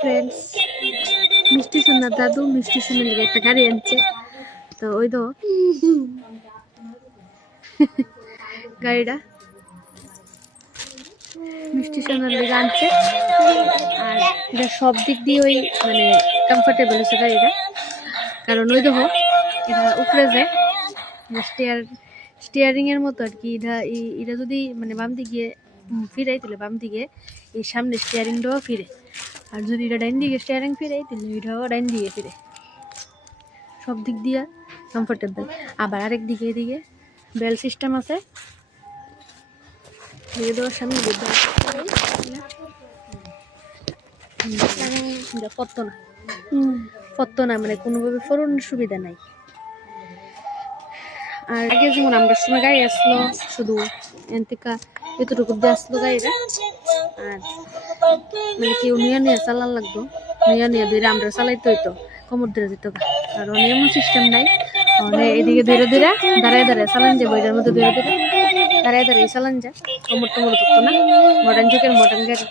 Friends, মিষ্টি সোনার দাদু মিষ্টি সোনার লিগে একটা গাড়ি আনছে। তো ওই তো গাড়িটা মিষ্টি সোনার লিগে আনছে। আর এটা সব দিক দিয়ে ওই মানে কমফোর্টেবল হচ্ছে গাড়িটা, কারণ ওই দেখো এটা উপরে যায় স্টিয়ারিং এর মতো আর কি। এটা যদি মানে বাম দিকে ফিরাই তাহলে বাম দিকে এই সামনে স্টিয়ারিংটাও ফিরে, আর যদি এটা ডাইন দিকে স্টিয়ারিং ফিরাই তাহলে এটাও ডাইন দিকে ফিরে। সব দিক দিয়ে কমফোর্টেবল। আবার আরেক দিকে এদিকে বেল সিস্টেম আছে। সামনে পত্ত না মানে কোনোভাবে ফোরনের সুবিধা নাই। আর আগে যেমন আমরা সময় গাড়ি আসলো শুধু এনতেকা এতটুকু দিয়ে আসলো গাড়িটা, আর মানে কেউ নিয়ে চালান লাগতো, নিয়ে ধরে আমরা চালাইতে হইতো, কোমর ধরে যেত। আর অনেক এমন সিস্টেম নাই, মানে এদিকে ধীরে ধীরে দাঁড়ায় চালান যাবো, এটার মধ্যে ধীরে ধীরে দাঁড়ায় চালান যায়, কোমর ধরতো না। মডার্ন যুগের মডার্ন গাড়ি।